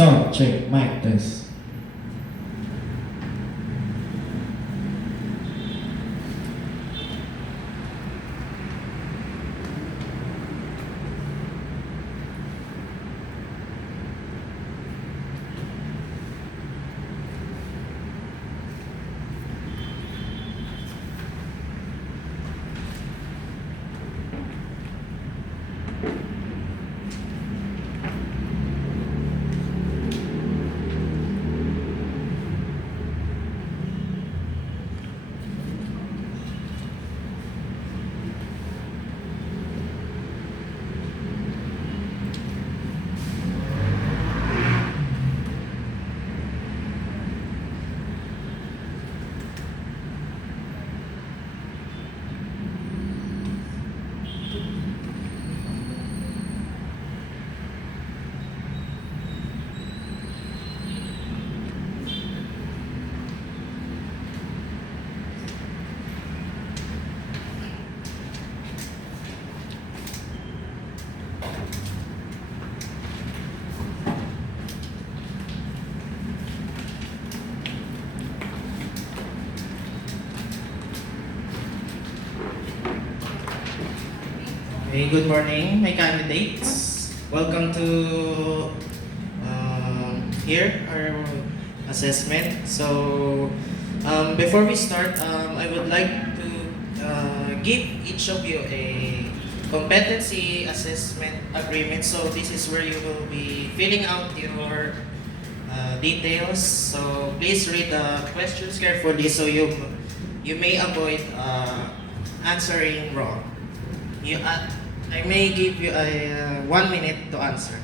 Sound check, mic test. Okay, good morning, my candidates. Welcome to here our assessment. So, before we start, I would like to give each of you a competency assessment agreement. So, this is where you will be filling out your details. So, please read the questions carefully so you may avoid answering wrong. I may give you a 1 minute to answer.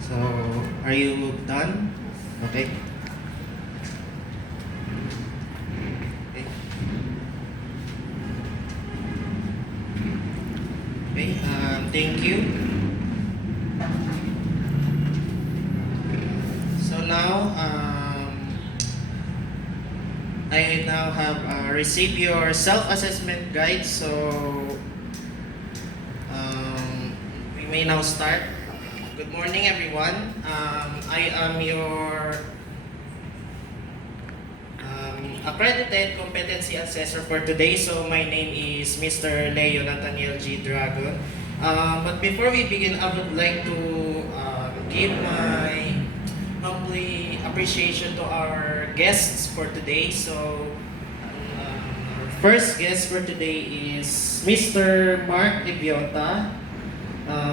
So, are you done? Okay. Okay, thank you. So now, I now have received your self-assessment guide. So we may now start. Good morning, everyone. I am your accredited competency assessor for today. So my name is Mr. Nathaniel G. Dragon. But before we begin, I would like to give my humbly appreciation to our guests for today. So our first guest for today is Mr. Mark Ibiota.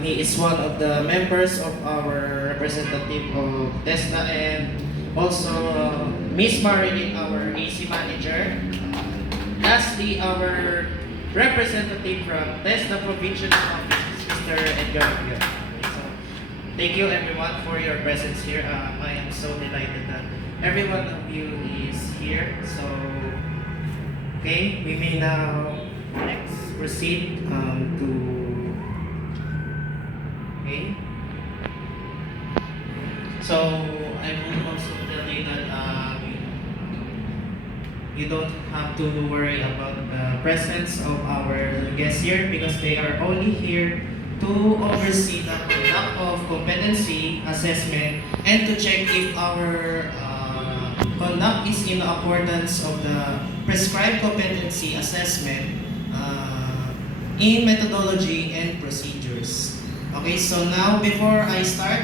He is one of the members of our representative of TESDA, and also Miss Marilyn, our AC manager. Lastly, our representative from TESDA Provincial Office, Mr. Edgar. So, thank you everyone for your presence here. I am so delighted that every one of you is here. So, okay, we may now next proceed to. Okay. So I will also tell you that you don't have to worry about the presence of our guests here, because they are only here to oversee the conduct of competency assessment and to check if our conduct is in accordance of the prescribed competency assessment in methodology and procedures. Okay, so now before I start,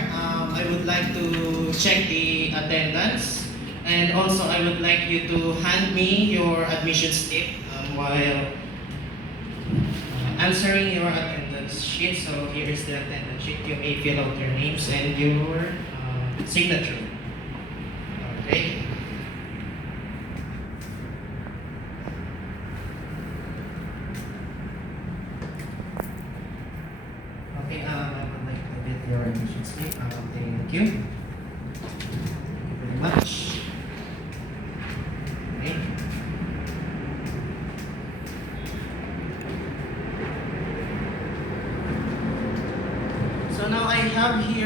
I would like to check the attendance, and also I would like you to hand me your admission slip while answering your attendance sheet. So here is the attendance sheet. You may fill out your names and your signature. Okay. Okay, I would like to get your admission slip. Thank you. Thank you very much. Okay.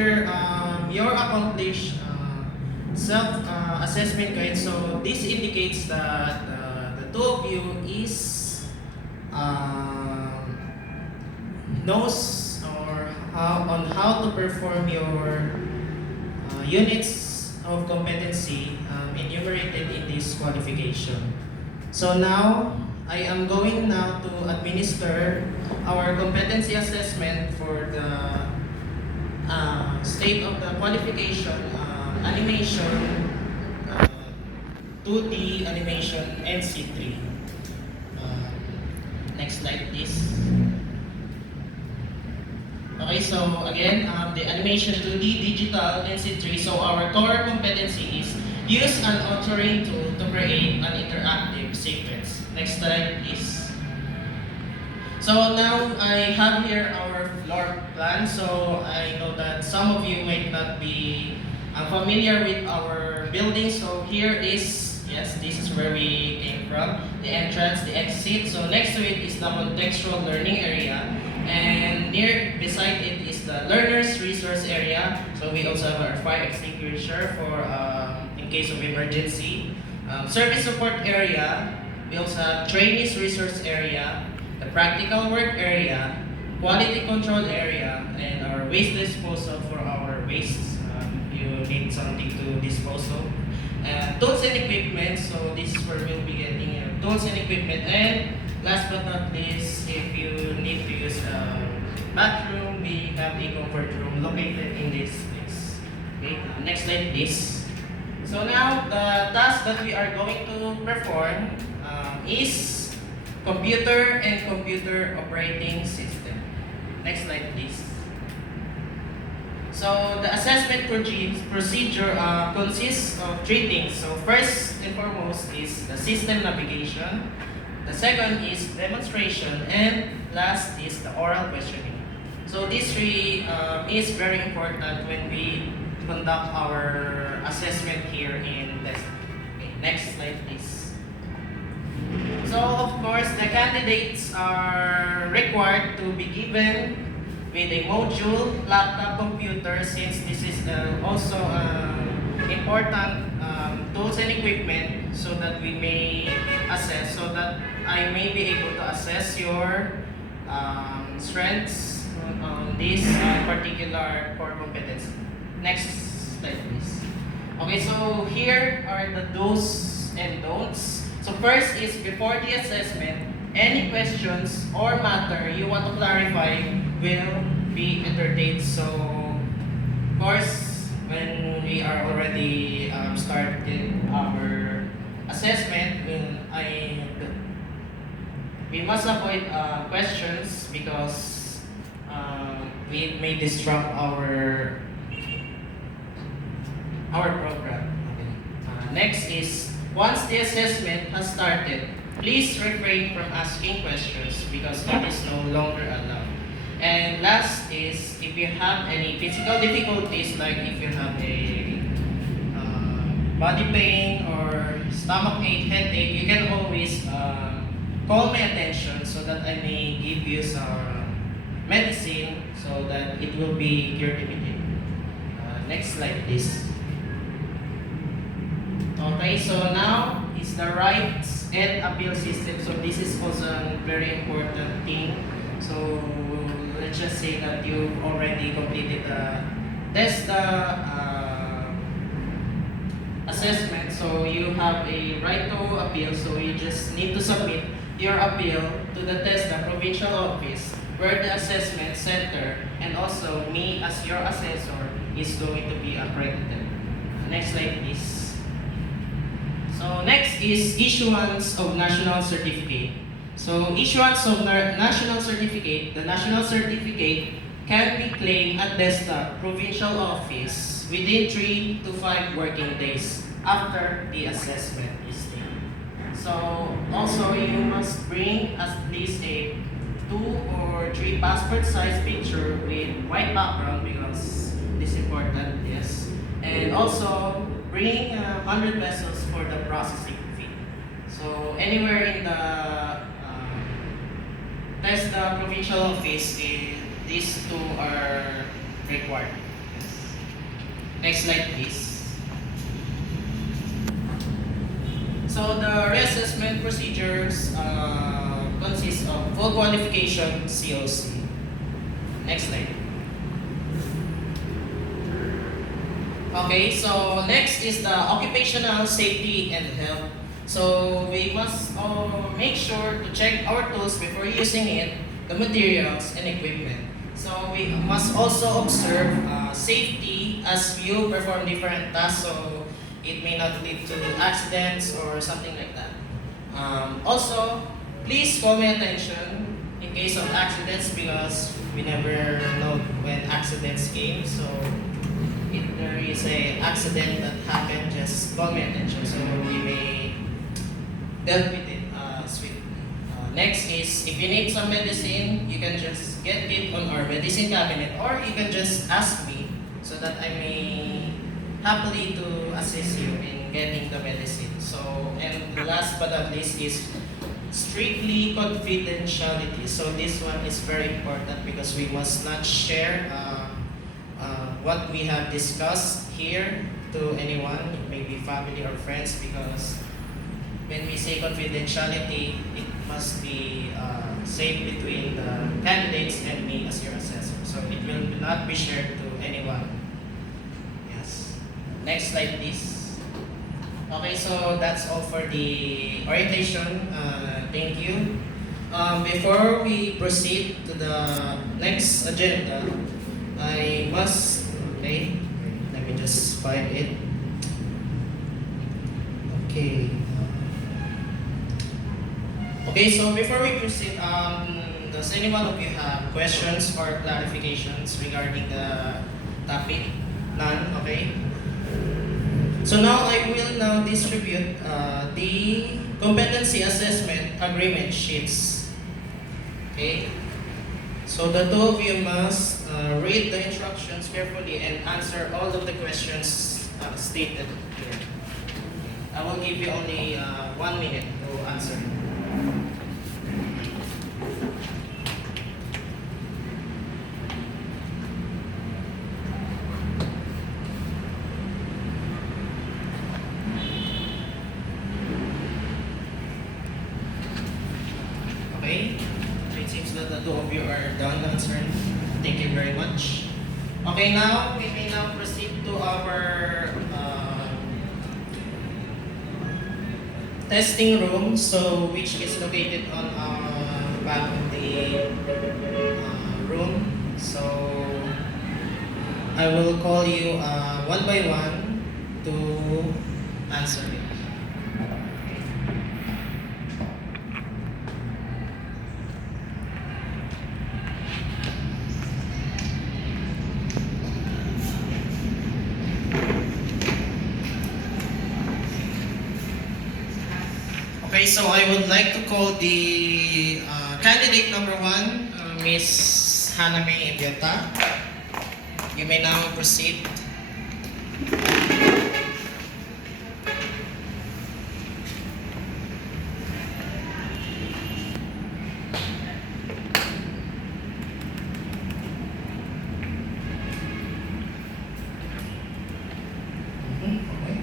consider your accomplished self-assessment guide. So this indicates that the two of you is knows or how to perform your units of competency enumerated in this qualification. So now, I am going now to administer our competency assessment for the state of the qualification animation uh, 2D animation NC3. Uh, Next slide please. Okay, so again, the animation 2D digital NC3. So our core competency is use an authoring tool to create an interactive sequence. Next slide, please. So now I have here our floor plan. So I know that some of you might not be familiar with our building. So here is, yes, this is where we came from. The entrance, the exit. So next to it is the contextual learning area. And near beside it is the learner's resource area. So we also have our fire extinguisher for in case of emergency. Service support area. We also have trainees resource area, the practical work area, quality control area, and our waste disposal for our waste. You need something to dispose of. Tools and equipment. So this is where we'll be getting tools and equipment. And last but not least, if you need to use a bathroom, we have a comfort room located in this place. Okay, next slide please. So now, the task that we are going to perform is computer and computer operating system. Next slide please. So the assessment procedure consists of three things. So first and foremost is the system navigation. The second is demonstration, and last is the oral questioning. So these three is very important when we conduct our assessment here in this. Okay, next slide please. So of course, the candidates are required to be given with a module, laptop, computer, since this is also important tools and equipment so that we may assess, so that I may be able to assess your strengths on this particular core competency. Next slide please. Okay, so here are the do's and don'ts. So first is before the assessment, any questions or matter you want to clarify will be entertained. So, of course, when we are already started our assessment, we must avoid questions because we may disrupt our program. Okay. Next is once the assessment has started, please refrain from asking questions because it is no longer allowed. And last is if you have any physical difficulties, like if you have a body pain or stomach ache, headache, you can always call my attention so that I may give you some medicine so that it will be cured immediately. Next slide please. Okay, so now is the rights and appeal system. So this is also a very important thing. So let's just say that you've already completed the test assessment. So you have a right to appeal. So you just need to submit your appeal to the TESDA provincial office where the assessment center and also me as your assessor is going to be accredited. Next slide please. So next is issuance of national certificate. So issuance of national certificate, the national certificate can be claimed at TESDA provincial office within 3 to 5 working days after the assessment is taken. So also you must bring at least a 2 or 3 passport size picture with white background because this is important, yes. And also bring 100 pesos for the processing fee. So anywhere in the TESDA provincial office, these two are required. Yes. Next slide, please. So the reassessment procedures consist of full qualification COC. Next slide. Okay, so next is the occupational safety and health. So we must make sure to check our tools before using it, the materials and equipment. So we must also observe safety as you perform different tasks, so it may not lead to accidents or something like that. Also, please call my attention in case of accidents because we never know when accidents came. So if there is a accident that happened, just call my attention so we may deal with it swiftly. Next is if you need some medicine, you can just get it on our medicine cabinet or you can just ask me so that I may happily to assist you in getting the medicine. So, and last but not least is strictly confidentiality. So this one is very important because we must not share what we have discussed here to anyone, maybe family or friends, because when we say confidentiality, it must be safe between the candidates and me as your assessor. So it will not be shared to anyone. Yes. Next slide, please. Okay, so that's all for the orientation. Thank you. Before we proceed to the next agenda, I must, okay, let me just find it. Okay. Okay, so before we proceed, does anyone of you have questions or clarifications regarding the topic? None, okay? So now I will now distribute the competency assessment agreement sheets. Okay? So the two of you must read the instructions carefully and answer all of the questions stated here. I will give you only 1 minute to answer. Okay, so it seems that the two of you are done answering. Thank you very much. Okay, now we may now proceed to our testing room, so which is located on our back of the room. So I will call you one by one to answer it. Okay, so I would like to call the candidate number 1, Miss Haname Ibiota. You may now proceed. Okay.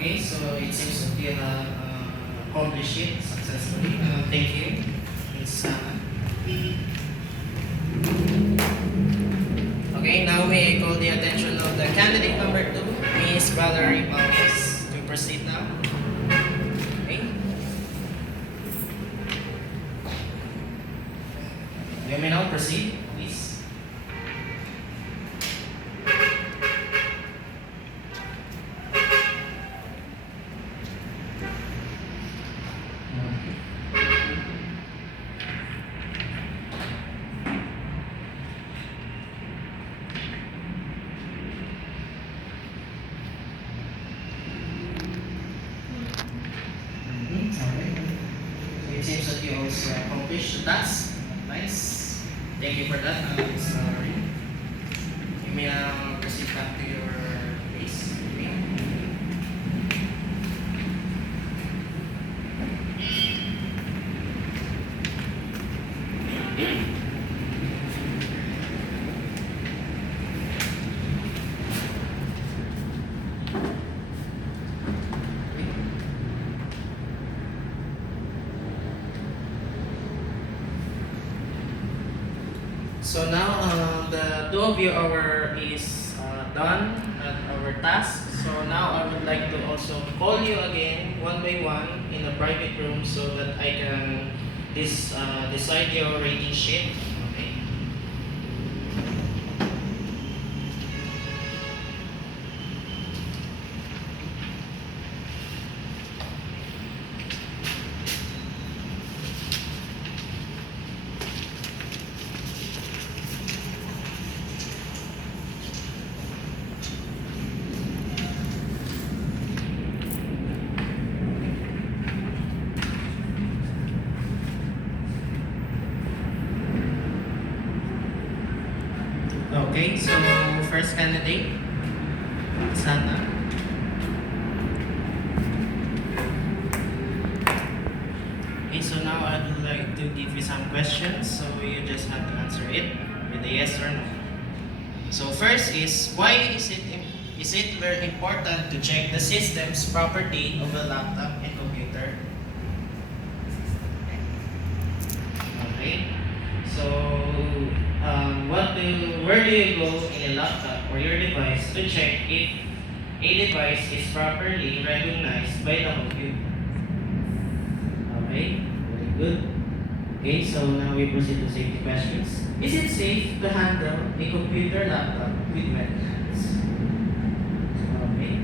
Okay, so it seems that you have accomplished it successfully. Thank you, Ms. Hannah. Okay, now may I call the attention of the candidate number 2, Ms. Valerie Palmas, to proceed now. Okay. You may now proceed, please. Okay. So it seems that you also accomplished the task. Nice. Thank you for that, Ms. Valerie. may proceed back to your base. Okay. So now the two of you hour is done at our task. So now I would like to also call you again one by one in a private room so that I can decide your rating sheet. Okay. Okay, so first candidate, Sana. Okay, so now I would like to give you some questions, so you just have to answer it with a yes or no. So first is, why is it very important to check the system's property of a laptop and computer? Okay, so where do you go in a laptop or your device to check if a device is properly recognized by the computer? Okay, very good. Okay, so now we proceed to safety questions. Is it safe to handle a computer laptop with wet hands? Okay.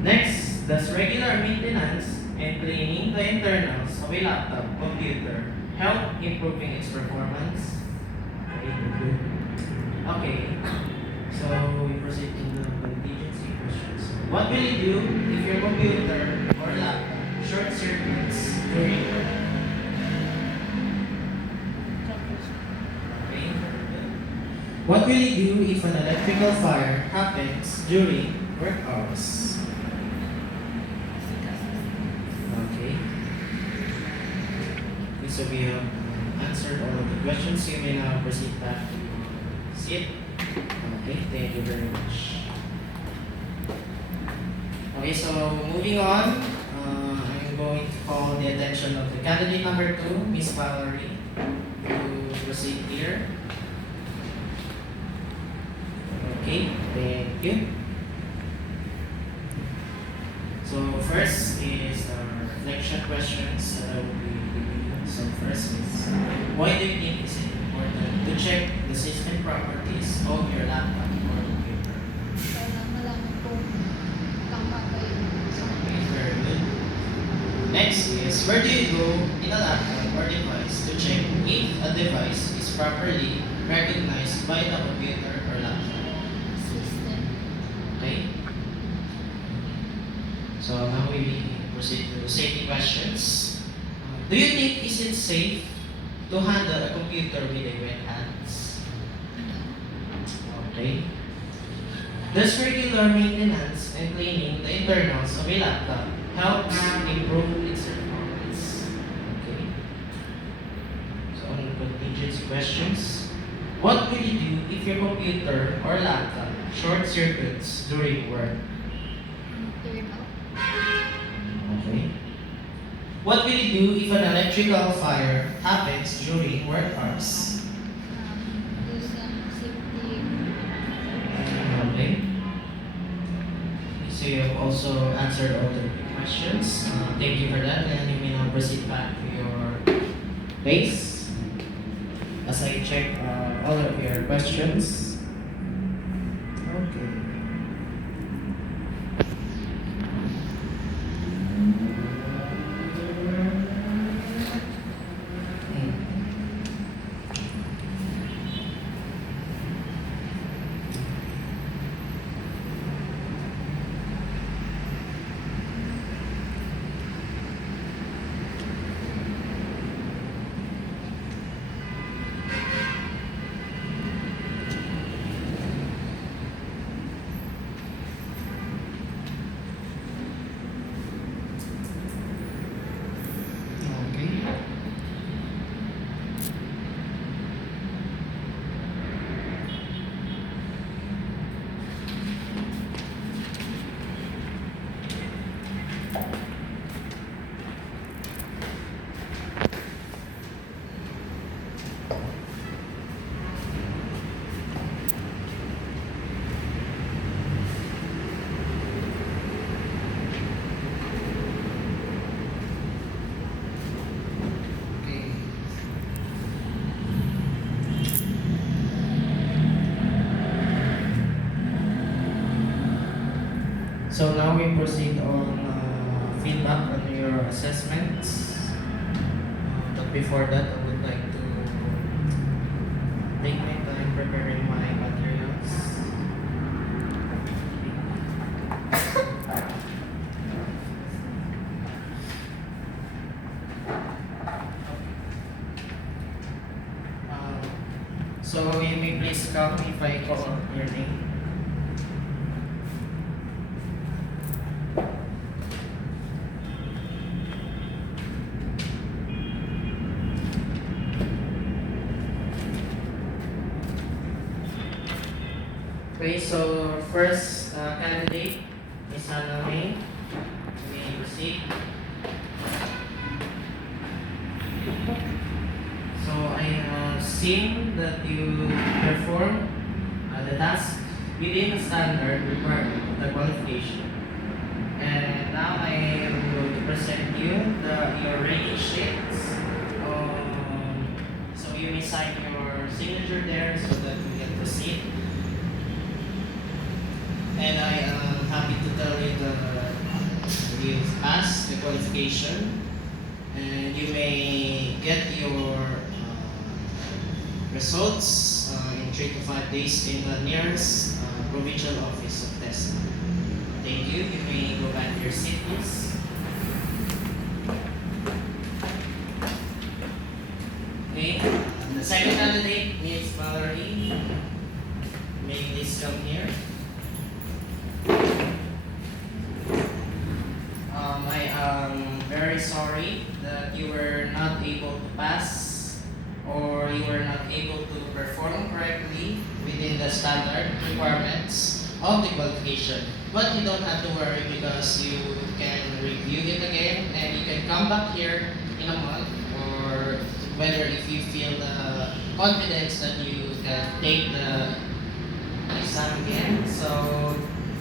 Next, does regular maintenance and cleaning the internals of a laptop computer help improving its performance? Okay, good. Okay, so we proceed to the contingency questions. What will you do if your computer or laptop short circuits during work? Okay. What will you do if an electrical fire happens during work hours? Okay. So we have answered all of the questions. You may now proceed back to your seat. Okay, thank you very much. Okay, so moving on, I'm going to call the attention of the candidate number 2, Miss Valerie, to proceed here. Okay, thank you. So first is reflection questions that I will be giving you. So first is, why do you think is it important to check the system properties of your laptop or computer? Para malaman kung tama ba yun. Okay, very good. Next is, where do you go in a laptop or device to check if a device is properly recognized by the computer or laptop? System. Okay? So now we proceed to safety questions. Do you think is it safe to handle a computer with a wet hands? Okay. Does regular maintenance and cleaning the internals of a laptop helps improve its performance? Okay. So on the contingency questions, what will you do if your computer or laptop short circuits during work? Turn off. Okay. What will you do if an electrical fire happens during work hours? Do some safety. Okay. So you have also answered all the questions. Thank you for that, and you may now proceed back to your base as I check all of your questions. Okay. So now we proceed on feedback on your assessments. But before that, I would like to take my time preparing my materials. So you may please come if I call your name. Okay, so first candidate is Nathaniel. You may proceed. So I have seen that you perform the task within the standard requirement of the qualification. And now I am going to present you your rating sheets. So you may sign your signature there so that we can proceed. And I am happy to tell you that you've passed the qualification and you may get your results in 3 to 5 days in the nearest provincial office of TESDA. Thank you. You may go back to your seat, please. Okay. The second candidate is Valerie. May you please come here. I am very sorry that you were not able to pass or you were not able to perform correctly within the standard requirements of the qualification. But you don't have to worry because you can review it again and you can come back here in a month or whether if you feel the confidence that you can take the exam again. So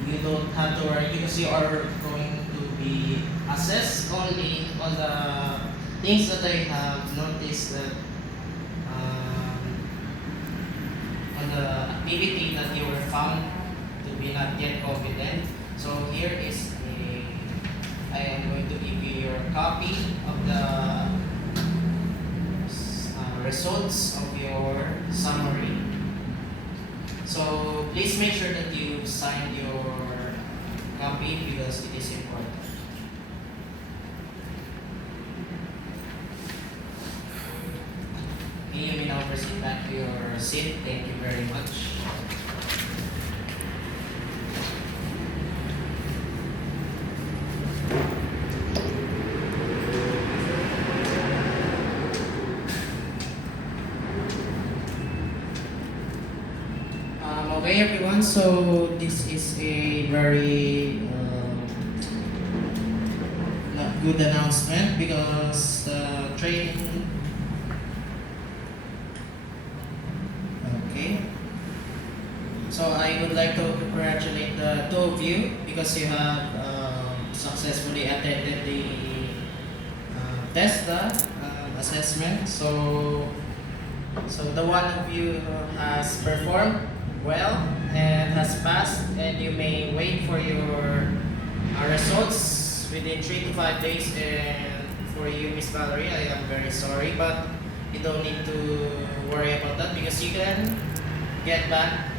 you don't have to worry because you are going to be assessed only on the things that I have noticed that on the activity that you were found to be not yet competent. So here is I am going to give you your copy of the results of your summary. So please make sure that you sign your copy because it is important. Okay, you may now proceed back to your seat. Thank you very much. Okay everyone, so this is a very not good announcement because the training. Okay. So I would like to congratulate the two of you because you have successfully attended the TESDA assessment. So the one of you who has performed well and has passed, and you may wait for your results within 3 to 5 days. And for you, Miss Valerie, I am very sorry, but you don't need to worry about that because you can get back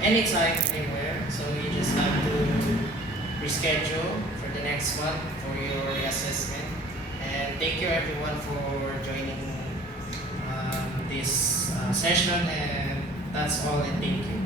anytime, anywhere. So you just have to reschedule for the next one for your reassessment. And thank you everyone for joining this session, and that's all, and thank you.